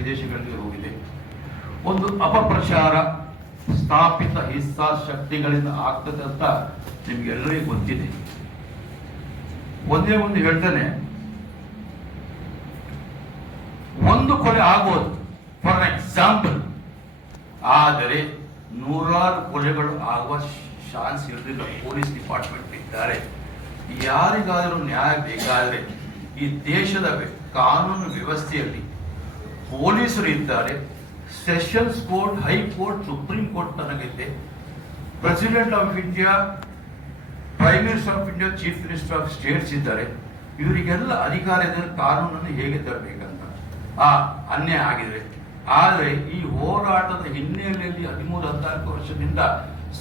ವಿದೇಶಗಳಿಗೆ ಹೋಗಿದೆ. ಒಂದು ಅಪಪ್ರಚಾರ ಸ್ಥಾಪಿತ ಹಿಸ್ಸಾಶಕ್ತಿಗಳಿಂದ ಆಗ್ತದೆ ಅಂತ ನಿಮ್ಗೆಲ್ಲರಿಗೂ ಗೊತ್ತಿದೆ. ಒಂದೇ ಒಂದು ಹೇಳ್ತೇನೆ. ಒಂದು ಕೊಲೆ ಆಗೋದು ಫಾರ್ ಎಕ್ಸಾಂಪಲ್ ಆದರೆ ನೂರಾರು ಕೊಲೆಗಳು ಆಗುವ ಚಾನ್ಸ್ ಇರಲಿಲ್ಲ ಪೊಲೀಸ್ ಡಿಪಾರ್ಟ್ಮೆಂಟ್ ಇದ್ದಾರೆ. ಯಾರಿಗಾದರೂ ನ್ಯಾಯ ಬೇಕಾದರೆ ಈ ದೇಶದ ಕಾನೂನು ವ್ಯವಸ್ಥೆಯಲ್ಲಿ ಪೊಲೀಸರು ಇದ್ದಾರೆ. Sessions court high court supreme court ತನಗಿದೆ president of India prime minister of India chief minister of states ಇದ್ದಾರೆ. ಇವರಿಗೆಲ್ಲ ಅಧಿಕಾರ ಇದ್ದರೆ ಕಾನೂನನ್ನು ಹೇಗೆ ತರಬೇಕಂತ. ಆ, ಅನ್ಯಾಯ ಆಗಿದೆ. ಆದರೆ ಈ ಹೋರಾಟದ ಹಿನ್ನೆಲೆಯಲ್ಲಿ ಹದಿಮೂರು ಹದಿನಾಲ್ಕು ವರ್ಷದಿಂದ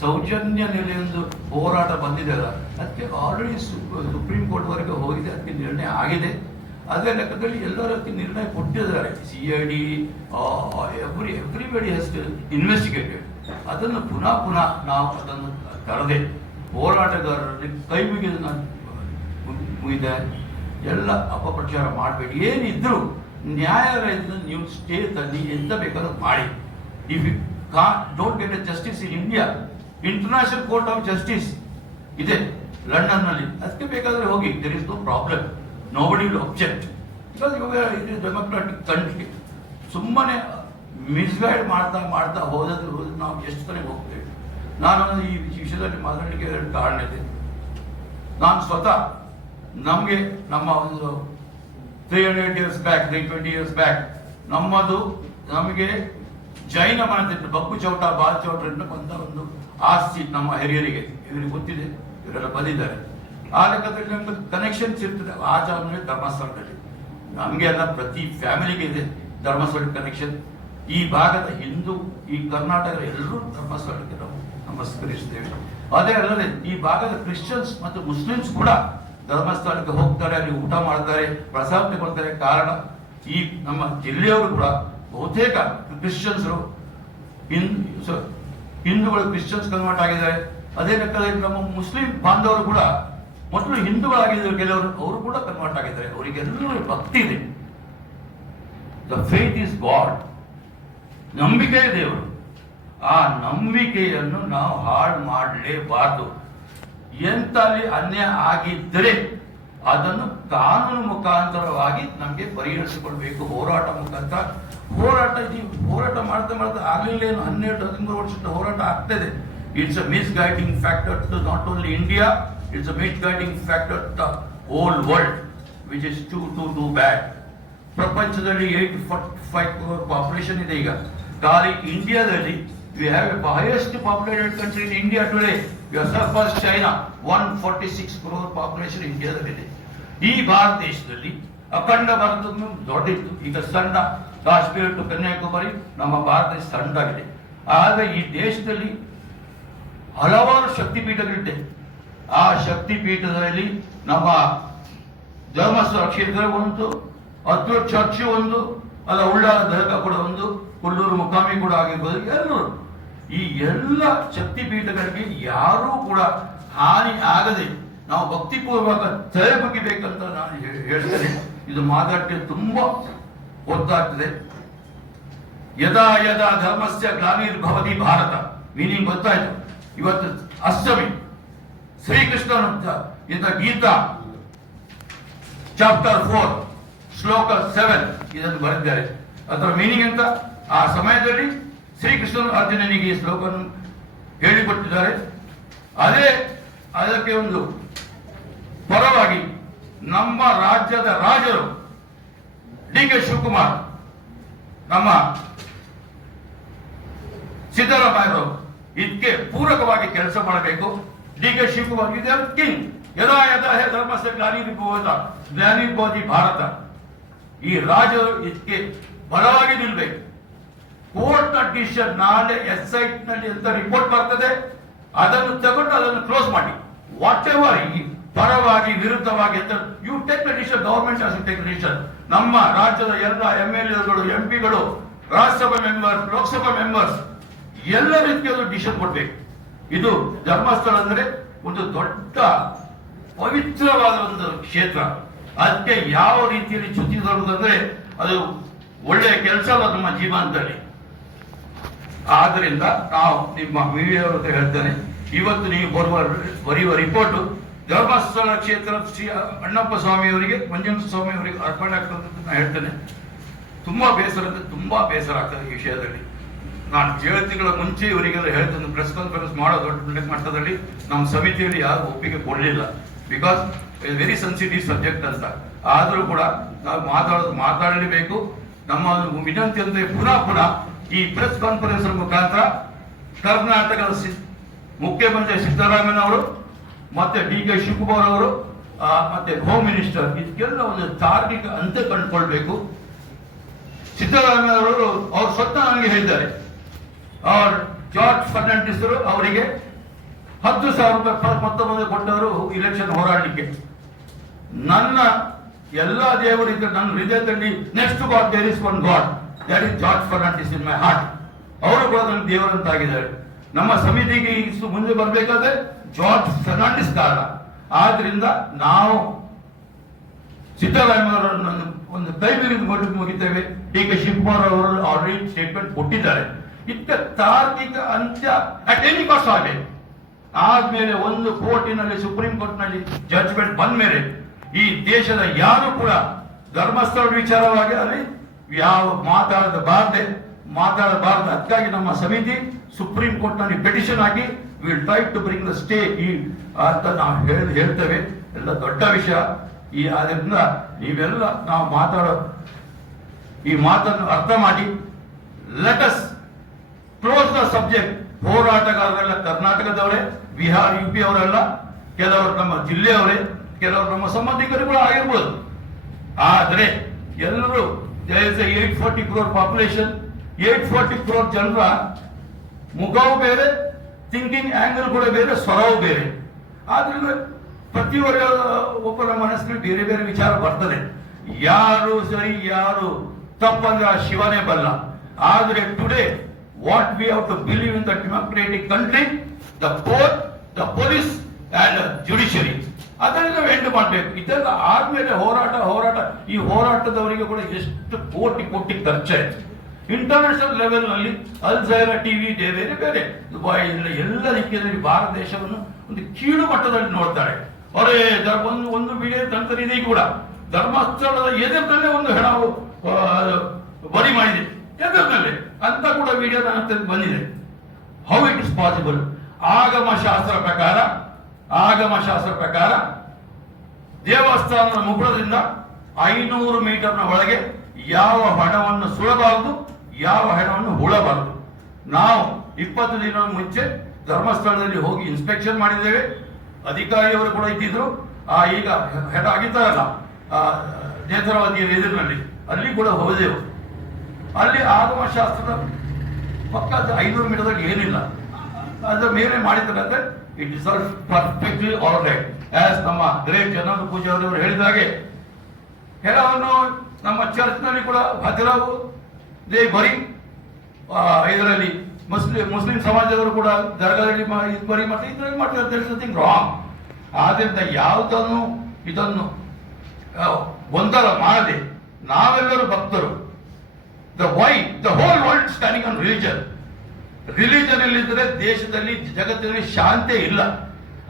ಸೌಜನ್ಯ ನೆಲೆಯೊಂದು ಹೋರಾಟ ಬಂದಿದೆಯಲ್ಲ ಅದಕ್ಕೆ ಆಲ್ರೆಡಿ ಸುಪ್ರೀಂ ಕೋರ್ಟ್ವರೆಗೆ ಹೋಗಿದೆ. ಅದಕ್ಕೆ ನಿರ್ಣಯ ಆಗಿದೆ. ಅದೇ ಲೆಕ್ಕದಲ್ಲಿ ಎಲ್ಲರೂ ನಿರ್ಣಯ ಕೊಟ್ಟಿದ್ದಾರೆ. C I D every everybody has investigated ಅದನ್ನು ಪುನಃ ಪುನಃ ನಾವು ಅದನ್ನು ತರದೆ ಹೋರಾಟಗಾರರಲ್ಲಿ ಕೈ ಮುಗಿದ ನಾನು ಮುಗಿದೆ ಎಲ್ಲ ಅಪಪ್ರಚಾರ ಮಾಡಬೇಡಿ. ಏನಿದ್ರು ನ್ಯಾಯಾಲಯದಿಂದ ನೀವು ಸ್ಟೇ ತಂದು ಎಂತ ಬೇಕಾದ್ರೂ ಮಾಡಿ. ಇಫ್ ಯು ಕಾ don't get a justice in India international court of justice ಇದೆ ಲಂಡನ್ನಲ್ಲಿ ಅದಕ್ಕೆ ಬೇಕಾದ್ರೆ ಹೋಗಿ. There is no problem body will object because ಇವಾಗ ಇದು ಡೆಮೋಕ್ರಾಟಿಕ್ ಕಂಟ್ರಿ ಸುಮ್ಮನೆ ಮಿಸ್ಗೈಡ್ ಮಾಡ್ತಾ ಮಾಡ್ತಾ ಹೋದದ್ದು ನಾವು ಎಷ್ಟು ಕಡೆ ಹೋಗ್ತೇವೆ ನಾನು ಈ ವಿಷಯದಲ್ಲಿ ಮಾತಾಡಲಿಕ್ಕೆ ಎರಡು ಕಾರಣ ಇದೆ. ನಾನು ಸ್ವತಃ ನಮಗೆ ನಮ್ಮ ಒಂದು three hundred years back three twenty years back ನಮ್ಮದು ನಮಗೆ ಜೈನ ಮನದಿತ್ತು ಬಪ್ಪು ಚೌಟ, ಬಾಲ್ ಚೌಟರಿಂದ ಬಂದ ಒಂದು ಆಸ್ತಿ ನಮ್ಮ ಹಿರಿಯರಿಗೆ. ಇವರಿಗೆ ಗೊತ್ತಿದೆ, ಇವರೆಲ್ಲ ಬಂದಿದ್ದಾರೆ. ಆ ಲೆಕ್ಕದಲ್ಲಿ ನಮ್ಗೆ ಕನೆಕ್ಷನ್ಸ್ ಇರ್ತದೆ ಆಚರಣೆ ಧರ್ಮಸ್ಥಳದಲ್ಲಿ. ನಮಗೆ ಅಲ್ಲ ಪ್ರತಿ ಫ್ಯಾಮಿಲಿಗೆ ಇದೆ ಧರ್ಮಸ್ಥಳ ಕನೆಕ್ಷನ್ ಈ ಭಾಗದ ಹಿಂದೂ, ಈ ಕರ್ನಾಟಕದ ಎಲ್ಲರೂ ಧರ್ಮಸ್ಥಳಕ್ಕೆ ನಾವು ನಮಸ್ಕರಿಸ್ತೇವೆ. ಅದೇ ಅಲ್ಲದೆ ಈ ಭಾಗದ ಕ್ರಿಶ್ಚಿಯನ್ಸ್ ಮತ್ತು ಮುಸ್ಲಿಮ್ಸ್ ಕೂಡ ಧರ್ಮಸ್ಥಳಕ್ಕೆ ಹೋಗ್ತಾರೆ, ಅಲ್ಲಿ ಊಟ ಮಾಡ್ತಾರೆ, ಪ್ರಸಾದ ತಗೊಳ್ತಾರೆ. ಕಾರಣ ಈ ನಮ್ಮ ಜಿಲ್ಲೆಯವರು ಕೂಡ ಬಹುತೇಕ ಕ್ರಿಶ್ಚಿಯನ್ಸರು ಹಿಂದೂಗಳು ಕ್ರಿಶ್ಚಿಯನ್ಸ್ ಕನ್ವರ್ಟ್ ಆಗಿದ್ದಾರೆ. ಅದೇ ಲೆಕ್ಕದಲ್ಲಿ ನಮ್ಮ ಮುಸ್ಲಿಂ ಬಾಂಧವರು ಕೂಡ ಮೊದಲು ಹಿಂದೂಗಳಾಗಿದ್ದರು ಕೆಲವರು, ಅವರು ಕೂಡ ಕನ್ವರ್ಟ್ ಆಗಿದ್ದಾರೆ. ಅವರಿಗೆಲ್ಲರೂ ಭಕ್ತಿ ಇದೆ. ದ ಫೇತ್ ಇಸ್ ಗಾಡ್ ನಂಬಿಕೆ ದೇವರು ಆ ನಂಬಿಕೆಯನ್ನು ನಾವು ಹಾಳು ಮಾಡಲೇಬಾರದು. ಎಂತಲ್ಲಿ ಅನ್ಯಾಯ ಆಗಿದ್ದರೆ ಅದನ್ನು ಕಾನೂನು ಮುಖಾಂತರವಾಗಿ ನಮಗೆ ಪರಿಹರಿಸಿಕೊಳ್ಬೇಕು. ಹೋರಾಟ ಮುಖಾಂತರ. ಹೋರಾಟ, ಈ ಹೋರಾಟ ಮಾಡ್ತಾ ಮಾಡ್ತಾ ಆಗಲಿಲ್ಲ ಏನು? ಹನ್ನೆರಡು, ಹದಿಮೂರು ವರ್ಷದ ಹೋರಾಟ ಆಗ್ತದೆ it's a misguiding factor to not only India it's a mitigating guiding factor the whole world which is too, to to bad ಪ್ರಪಂಚದಲ್ಲಿ eight forty five crore population ಇದೆ ಈಗ. ಖಾಲಿ ಇಂಡಿಯಾದಲ್ಲಿ we have a highest populated country in India today you surpass China one forty six crore population ಇಂಡಿಯಾದಲ್ಲಿದೆ ಈ ಭಾರತ ದೇಶದಲ್ಲಿ ಅಖಂಡ ಭಾರತ ದೊಡ್ಡಿತ್ತು ಈಗ ಸಣ್ಣ ಕಾಶ್ಮೀರ ಟು ಕನ್ಯಾಕುಮಾರಿ ನಮ್ಮ ಭಾರತ ದೇಶ ಸಣ್ಣದಾಗಿದೆ. ಆದರೆ ಈ ದೇಶದಲ್ಲಿ ಹಲವಾರು ಶಕ್ತಿಪೀಠಗಳಿದೆ. ಆ ಶಕ್ತಿ ಪೀಠದಲ್ಲಿ ನಮ್ಮ ಧರ್ಮಸ್ಥಳ ಕ್ಷೇತ್ರ ಒಂದು ಚರ್ಚ್ ಒಂದು, ಅಲ್ಲ ಉಳ್ಳಾಲ ದರ್ಗಾ ಕೂಡ ಒಂದು, ಕುಳ್ಳೂರು ಮುಖಾಮಿ ಕೂಡ ಆಗಿರ್ಬೋದು, ಎಲ್ಲರೂ. ಈ ಎಲ್ಲ ಶಕ್ತಿ ಪೀಠಗಳಿಗೆ ಯಾರೂ ಕೂಡ ಹಾನಿ ಆಗದೆ, ನಾವು ಭಕ್ತಿಪೂರ್ವಕ ತಲೆ ಬಗ್ಗಿಬೇಕಂತ ನಾನು ಹೇಳ್ತೇನೆ. ಇದು ಮಾತಾಡಕ್ಕೆ ತುಂಬಾ ಗೊತ್ತಾಗ್ತದೆ ಯದಾ ಯದಾ ಧರ್ಮಸ್ಯ ಗ್ಲಾನಿರ್ಭವತಿ ಭಾರತ. ಮೀನಿಂಗ್ ಗೊತ್ತಾಯ್ತು. ಇವತ್ತು ಅಷ್ಟಮಿ. ಶ್ರೀಕೃಷ್ಣನ ಇಂಥ ಗೀತಾ ಚಾಪ್ಟರ್ ಫೋರ್ ಶ್ಲೋಕ ಸೆವೆನ್ ಇದನ್ನು ಬರೆದಿದ್ದಾರೆ. ಅದರ ಮೀನಿಂಗ್ ಅಂತ ಆ ಸಮಯದಲ್ಲಿ ಶ್ರೀಕೃಷ್ಣನು ಅರ್ಜುನನಿಗೆ ಈ ಶ್ಲೋಕವನ್ನು ಹೇಳಿಕೊಟ್ಟಿದ್ದಾರೆ. ಅದೇ ಅದಕ್ಕೆ ಒಂದು ಪರವಾಗಿ ನಮ್ಮ ರಾಜ್ಯದ ರಾಜರು ಡಿ ಕೆ ಶಿವಕುಮಾರ್, ನಮ್ಮ ಸಿದ್ದರಾಮಯ್ಯರು ಇದಕ್ಕೆ ಪೂರಕವಾಗಿ ಕೆಲಸ ಮಾಡಬೇಕು. D K. ಶಿವಕುಮಾರ್ ಇದೆ ಕಿಂಗ್ ಯದಾ ಯದಾ ಹೇ ಧರ್ಮಸ್ಥ ಜ್ಞಾನಿ ಬೋದಿ ಭಾರತ. ಈ ರಾಜರು ಇದಕ್ಕೆ ಬಲವಾಗಿ ನಿಲ್ಬೇಕು. ಕೋರ್ಟ್ನ ಡಿಸಿಷನ್ ನಾಳೆ ಎಸ್ನಲ್ಲಿ ಅಂತ ರಿಪೋರ್ಟ್ ಬರ್ತದೆ. ಅದನ್ನು ತಗೊಂಡು ಅದನ್ನು ಕ್ಲೋಸ್ ಮಾಡಿ. ವಾಟ್ ಎವರ್ ಈ ಪರವಾಗಿ, ವಿರುದ್ಧವಾಗಿ ಅಂತ you take decision government has take decision ನಮ್ಮ ರಾಜ್ಯದ ಎಲ್ಲ ಎಂ ಎಲ್ ಎಗಳು ಎಂ ಪಿಗಳು ರಾಜ್ಯಸಭಾ ಮೆಂಬರ್ಸ್ ಲೋಕಸಭಾ ಮೆಂಬರ್ಸ್ ಎಲ್ಲ ರೀತಿಯ ಡಿಸಿಷನ್ ಕೊಡ್ಬೇಕು. ಇದು ಧರ್ಮಸ್ಥಳ ಅಂದ್ರೆ ಒಂದು ದೊಡ್ಡ ಪವಿತ್ರವಾದ ಒಂದು ಕ್ಷೇತ್ರ. ಅದಕ್ಕೆ ಯಾವ ರೀತಿಯಲ್ಲಿ ಚ್ಯುತಿ ತರುವುದಂದ್ರೆ ಅದು ಒಳ್ಳೆಯ ಕೆಲಸ ನಮ್ಮ ಜೀವನದಲ್ಲಿ. ಆದ್ದರಿಂದ ನಾವು ನಿಮ್ಮ ಮೀಡಿಯಾವ್ರ ಹತ್ರ ಹೇಳ್ತೇನೆ. ಇವತ್ತು ನೀವು ಬರುವ ಬರೆಯುವ ರಿಪೋರ್ಟ್ ಧರ್ಮಸ್ಥಳ ಕ್ಷೇತ್ರ ಶ್ರೀ ಅಣ್ಣಪ್ಪ ಸ್ವಾಮಿಯವರಿಗೆ, ಮಂಜುನಾಥ ಸ್ವಾಮಿ ಅವರಿಗೆ ಅರ್ಪಣೆ ಆಗ್ತದೆ ಅಂತ ನಾನು ಹೇಳ್ತೇನೆ. ತುಂಬಾ ಬೇಸರ ತುಂಬಾ ಬೇಸರ ಆಗ್ತದೆ ಈ ವಿಷಯದಲ್ಲಿ. ನಾನು ಏಳು ತಿಂಗಳ ಮುಂಚೆ ಇವರಿಗೆಲ್ಲ ಹೇಳ್ತೇನೆ ಪ್ರೆಸ್ ಕಾನ್ಫರೆನ್ಸ್ ಮಾಡೋ ದೊಡ್ಡ ಮಟ್ಟದಲ್ಲಿ ನಮ್ಮ ಸಮಿತಿಯಲ್ಲಿ ಯಾರು ಒಪ್ಪಿಗೆ ಕೊಡಲಿಲ್ಲ. ಬಿಕಾಸ್ ವೆರಿ ಸೆನ್ಸಿಟಿವ್ ಸಬ್ಜೆಕ್ಟ್ ಅಂತ. ಆದರೂ ಕೂಡ ನಾವು ಮಾತಾಡೋದು ಮಾತಾಡಲೇಬೇಕು. ನಮ್ಮ ವಿನಂತಿ ಅಂದರೆ ಪುನಃ ಪುನಃ ಈ ಪ್ರೆಸ್ ಕಾನ್ಫರೆನ್ಸ್ ಮುಖಾಂತರ ಕರ್ನಾಟಕದ ಮುಖ್ಯಮಂತ್ರಿ ಸಿದ್ದರಾಮಯ್ಯ ಅವರು, ಮತ್ತೆ ಡಿ ಕೆ ಶಿವಕುಮಾರ್ ಅವರು ಮತ್ತೆ ಹೋಮ್ ಮಿನಿಸ್ಟರ್ ಇದಕ್ಕೆಲ್ಲ ಒಂದು ತಾರ್ಕಿಕ ಅಂತ್ಯ ಕಂಡುಕೊಳ್ಬೇಕು. ಸಿದ್ದರಾಮಯ್ಯ ಅವರು ಅವ್ರ ಸ್ವತಃ ನನಗೆ ಹೇಳಿದ್ದಾರೆ. ಅವ್ರ ಜಾರ್ಜ್ ಫರ್ನಾಂಡಿಸ್ ಅವರು ಅವರಿಗೆ ಹತ್ತು ಸಾವಿರ ರೂಪಾಯಿ ಮೊದಲು ಕೊಟ್ಟವರು ಇಲೆಕ್ಷನ್ ಹೋರಾಡಲಿಕ್ಕೆ ನನ್ನ ಎಲ್ಲ ದೇವರಿದ್ದ ನನ್ನ ಹೃದಯದಲ್ಲಿ next God there is one God that is George Fernandes in my heart ಅವರು ಕೂಡ ನನ್ನ ದೇವರಂತಾಗಿದ್ದಾರೆ ನಮ್ಮ ಸಮಿತಿಗೆ ಮುಂದೆ ಬರಬೇಕಾದ್ರೆ ಜಾರ್ಜ್ ಫರ್ನಾಂಡಿಸ್ ಕಾರಣ. ಆದ್ರಿಂದ ನಾವು ಸಿದ್ದರಾಮಯ್ಯ ಒಂದು ಕೈ ಮುಗಿತೇವೆ. ಡಿ ಕೆ ಶಿವಕುಮಾರ್ ಅವರು ಆಲ್ರೆಡಿ ಸ್ಟೇಟ್ಮೆಂಟ್ ಕೊಟ್ಟಿದ್ದಾರೆ. ಇದಕ್ಕೆ ತಾರ್ಕಿಕ ಅಂತ್ಯ ಅಟ್ ಎನಿ ಕಾಸ್ಟ್ ಆಗಬೇಕು ಆದ್ಮೇಲೆ ಒಂದು ಕೋರ್ಟಿನಲ್ಲಿ, ಸುಪ್ರೀಂ ಕೋರ್ಟ್ನಲ್ಲಿ ಜಡ್ಜ್ಮೆಂಟ್ ಬಂದ ಮೇಲೆ ಈ ದೇಶದ ಯಾರು ಕೂಡ ಧರ್ಮಸ್ಥಳ ವಿಚಾರವಾಗಿ ಅಲ್ಲಿ ಯಾವ ಮಾತಾಡಬಾರ್ದೆ ಮಾತಾಡಬಾರ್ದು ಅದಕ್ಕಾಗಿ ನಮ್ಮ ಸಮಿತಿ ಸುಪ್ರೀಂ ಕೋರ್ಟ್ನಲ್ಲಿ petition hockey will try to bring the stay ಈ ಅಂತ ನಾವು ಹೇಳಿ, ಹೇಳ್ತೇವೆ. ಎಲ್ಲ ದೊಡ್ಡ ವಿಷಯ. ಈ ಅದರಿಂದ ನೀವೆಲ್ಲ ನಾವು ಮಾತಾಡೋ ಈ ಮಾತನ್ನು ಅರ್ಥ ಮಾಡಿ. ಲೆಟಸ್ ಕ್ಲೋಸ್ ದ ಸಬ್ಜೆಕ್ಟ್, ಹೋರಾಟಗಾರರೆಲ್ಲ ಕರ್ನಾಟಕದವರೇ, ಬಿಹಾರ್ ಯು ಪಿ ಅವರೆಲ್ಲ, ಕೆಲವರು ನಮ್ಮ ಜಿಲ್ಲೆಯವರೇ, ಕೆಲವರು ನಮ್ಮ ಸಂಬಂಧಿಕರು ಕೂಡ ಆಗಿರ್ಬೋದು. ಆದರೆ ಎಲ್ಲರೂ eight forty crore population, eight forty crore ಜನರ ಮುಖವು ಬೇರೆ ಥಿಂಕಿಂಗ್ ಆಂಗಲ್ ಕೂಡ ಬೇರೆ, ಸ್ವರವು ಬೇರೆ. ಆದ್ರಿಂದ ಪ್ರತಿಯೊಬ್ಬರ, ಒಬ್ಬರ ಮನಸ್ಸಿನಲ್ಲಿ ಬೇರೆ ಬೇರೆ ವಿಚಾರ ಬರ್ತದೆ. ಯಾರು ಸರಿ, ಯಾರು ತಪ್ಪಂದ್ರೆ ಶಿವನೇ ಬಲ್ಲ. ಆದ್ರೆ today what we have to believe in the democratic country the court, the police and judiciary ಅದನ್ನ ನಾವು ಎಂಡ್ ಮಾಡಬೇಕು ಇದೆಲ್ಲ ಆದ್ಮೇಲೆ ಹೋರಾಟ ಹೋರಾಟ. ಈ ಹೋರಾಟದವರಿಗೆ ಕೂಡ ಎಷ್ಟು ಕೋಟಿ ಕೋಟಿ ಖರ್ಚಾಯಿತು. ಇಂಟರ್ನ್ಯಾಷನಲ್ ಲೆವೆಲ್ನಲ್ಲಿ ಅಲ್ ಜೈರಾ ಟಿವಿ ಬೇರೆ ಬೇರೆ. ಎಲ್ಲ ದಿಕ್ಕಿನಲ್ಲಿ ಭಾರತ ದೇಶವನ್ನು ಒಂದು ಕೀಳು ಮಟ್ಟದಲ್ಲಿ ನೋಡ್ತಾರೆ. ಅವರೇ ಒಂದು ಒಂದು ವಿಡಿಯೋ ನಂತರ ಇದೆ ಕೂಡ. ಧರ್ಮಸ್ಥಳದ ಎದುರಿನಲ್ಲೇ ಒಂದು ಹೆಣವು ಬರಿ ಮಾಡಿದೆ ಎದುರಿನಲ್ಲೇ. ಅಂತ ಕೂಡ ವಿಡಿಯೋ ನನ್ನ ಹತ್ರ ಬಂದಿದೆ. ಹೌ ಇಟ್ ಇಸ್ ಪಾಸಿಬಲ್ ಆಗಮ ಶಾಸ್ತ್ರ ಪ್ರಕಾರ, ಆಗಮ ಶಾಸ್ತ್ರ ಪ್ರಕಾರ ದೇವಸ್ಥಾನದ ಮುಗುಳದಿಂದ ಐನೂರು ಮೀಟರ್ನ ಒಳಗೆ ಯಾವ ಹಣವನ್ನು ಸುಳಬಾರದು ಯಾವ ಹಣವನ್ನು ಹುಳಬಾರದು ನಾವು ಇಪ್ಪತ್ತು ದಿನ ಮುಂಚೆ ಧರ್ಮಸ್ಥಳದಲ್ಲಿ ಹೋಗಿ ಇನ್ಸ್ಪೆಕ್ಷನ್ ಮಾಡಿದ್ದೇವೆ. ಅಧಿಕಾರಿಯವರು ಕೂಡ ಇದ್ದಿದ್ರು. ಆ, ಈಗ ಹೆಡ ಆಗಿದ್ದಾರಲ್ಲ ನೇತರವಾದಿಯ ಎದುರಿನಲ್ಲಿ. ಅಲ್ಲಿ ಕೂಡ ಹೋದೆವು. ಅಲ್ಲಿ ಆಗಮ ಶಾಸ್ತ್ರದ ಪಕ್ಕದ ಐನೂರು ಮೀಟರ್ದಲ್ಲಿ ಏನಿಲ್ಲ. ಅದರ ಮೇಲೆ ಮಾಡಿದ್ದಾರಂತೆ it is all perfectly right as ನಮ್ಮ ಗ್ರೇಟ್ ಜನಾರ್ದ ಪೂಜೆ ಅವರು ಹೇಳಿದಾಗೆ ಕೆಲವನ್ನು ನಮ್ಮ ಚರ್ಚ್ನಲ್ಲಿ ಕೂಡ ಹತ್ತಿರವು ದೇ ಬರಿ ಇದರಲ್ಲಿ ಮುಸ್ಲಿಂ ಮುಸ್ಲಿಂ ಸಮಾಜದವರು ಕೂಡ ದರ್ಗಾದಲ್ಲಿ ಇದು ಬರಿ ಮಾಡ್ತಾರೆ ಇದರಲ್ಲಿ ಮಾಡ್ತಾರೆ ಸಮಥಿಂಗ್ ರಾಂಗ್ ಆದ್ದರಿಂದ ಯಾವುದನ್ನು ಇದನ್ನು ಒಂದರ ಮಾಡದೆ ನಾವೆಲ್ಲರೂ ಭಕ್ತರು the why the whole world standing on religion religion ಇಲ್ಲಿದ್ರೆ ದೇಶದಲ್ಲಿ, ಜಗತ್ತಿನಲ್ಲಿ ಶಾಂತಿ ಇಲ್ಲ.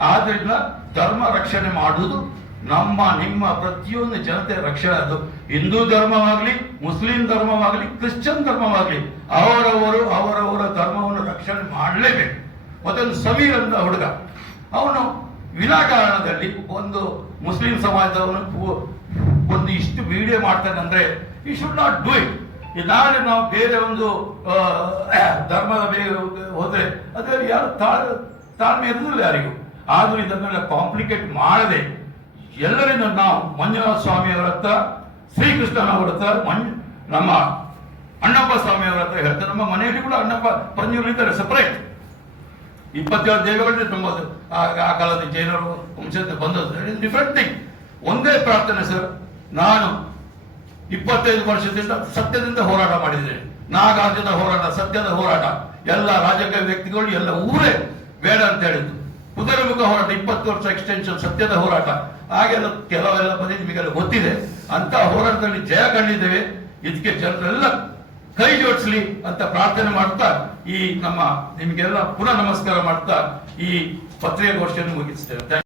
ಆದ್ರಿಂದ ಧರ್ಮ ರಕ್ಷಣೆ ಮಾಡುವುದು ನಮ್ಮ, ನಿಮ್ಮ ಪ್ರತಿಯೊಂದು ಜನತೆ ರಕ್ಷಣೆ. ಅದು ಹಿಂದೂ ಧರ್ಮವಾಗಲಿ, ಮುಸ್ಲಿಂ ಧರ್ಮವಾಗಲಿ, ಕ್ರಿಶ್ಚಿಯನ್ ಧರ್ಮವಾಗಲಿ, ಅವರವರು ಅವರವರ ಧರ್ಮವನ್ನು ರಕ್ಷಣೆ ಮಾಡಲೇಬೇಕು. ಮತ್ತೊಂದು ಸಮೀರ್ ಅಂತ ಹುಡುಗ. ಅವನು ವಿನಾಕಾರಣದಲ್ಲಿ ಒಂದು ಮುಸ್ಲಿಂ ಸಮಾಜದವನು ಒಂದು ಇಷ್ಟು ವಿಡಿಯೋ ಮಾಡ್ತಾನೆ ಅಂದ್ರೆ ಈ ಶುಡ್ ನಾಟ್ ಡೂ ಇಟ್ ಈ ನಾಳೆ ನಾವು ಬೇರೆ ಒಂದು ಧರ್ಮದ ಬೇರೆ ಹೋದ್ರೆ ಅದರಲ್ಲಿ ಯಾರು ತಾಳ್, ತಾಳ್ಮೆ ಇರುವುದಿಲ್ಲ ಯಾರಿಗೂ. ಆದರೂ ಇದನ್ನೆಲ್ಲ ಕಾಂಪ್ಲಿಕೇಟ್ ಮಾಡದೆ ಎಲ್ಲರಿಂದ ನಾವು ಮಂಜುನಾಥ ಸ್ವಾಮಿ ಅವರ ಹತ್ರ, ಶ್ರೀಕೃಷ್ಣನ ಅವರ ಹತ್ರ ನಮ್ಮ ಅಣ್ಣಪ್ಪ ಸ್ವಾಮಿ ಅವರ ಹತ್ರ ಹೇಳ್ತಾರೆ ನಮ್ಮ ಮನೆಯಲ್ಲಿ ಕೂಡ ಅಣ್ಣಪ್ಪ ಪಂಜುಗಳಿದ್ದಾರೆ ಸಪರೇಟ್ ಇಪ್ಪತ್ತೇಳು ದೇವಗಳಿದೆ ತುಂಬೋದು ಆ ಕಾಲದ ಜೈನರು ವಂಶದ ಬಂದದ್ದು. ಡಿಫ್ರೆಂಟ್ ಥಿಂಗ್ ಒಂದೇ ಪ್ರಾರ್ಥನೆ ಸರ್. ನಾನು ಇಪ್ಪತ್ತೈದು ವರ್ಷದಿಂದ ಸತ್ಯದಿಂದ ಹೋರಾಟ ಮಾಡಿದ್ದೇನೆ ನಾಗಾರ್ಜುನ ಹೋರಾಟ, ಸತ್ಯದ ಹೋರಾಟ. ಎಲ್ಲ ರಾಜಕೀಯ ವ್ಯಕ್ತಿಗಳು, ಎಲ್ಲ ಊರೇ ಬೇಡ ಅಂತ ಹೇಳಿದ್ದು. ಕುದುರೆಮುಖ ಹೋರಾಟ, ಇಪ್ಪತ್ತು ವರ್ಷ ಎಕ್ಸ್ಟೆನ್ಷನ್ ಸತ್ಯದ ಹೋರಾಟ. ಹಾಗೆಲ್ಲ ಕೆಲವೆಲ್ಲ ಬಂದು ನಿಮಗೆಲ್ಲ ಗೊತ್ತಿದೆ. ಅಂತ ಹೋರಾಟದಲ್ಲಿ ಜಯ ಕಂಡಿದ್ದೇವೆ. ಇದಕ್ಕೆ ಜನರೆಲ್ಲ ಕೈ ಜೋಡಿಸ್ಲಿ ಅಂತ ಪ್ರಾರ್ಥನೆ ಮಾಡ್ತಾ, ಈ ನಮ್ಮ ನಿಮಗೆಲ್ಲ ಪುನಃ ನಮಸ್ಕಾರ ಮಾಡ್ತಾ, ಈ ಪತ್ರಿಕಾಗೋಷ್ಠಿಯನ್ನು ಮುಗಿಸ್ತೇವೆ.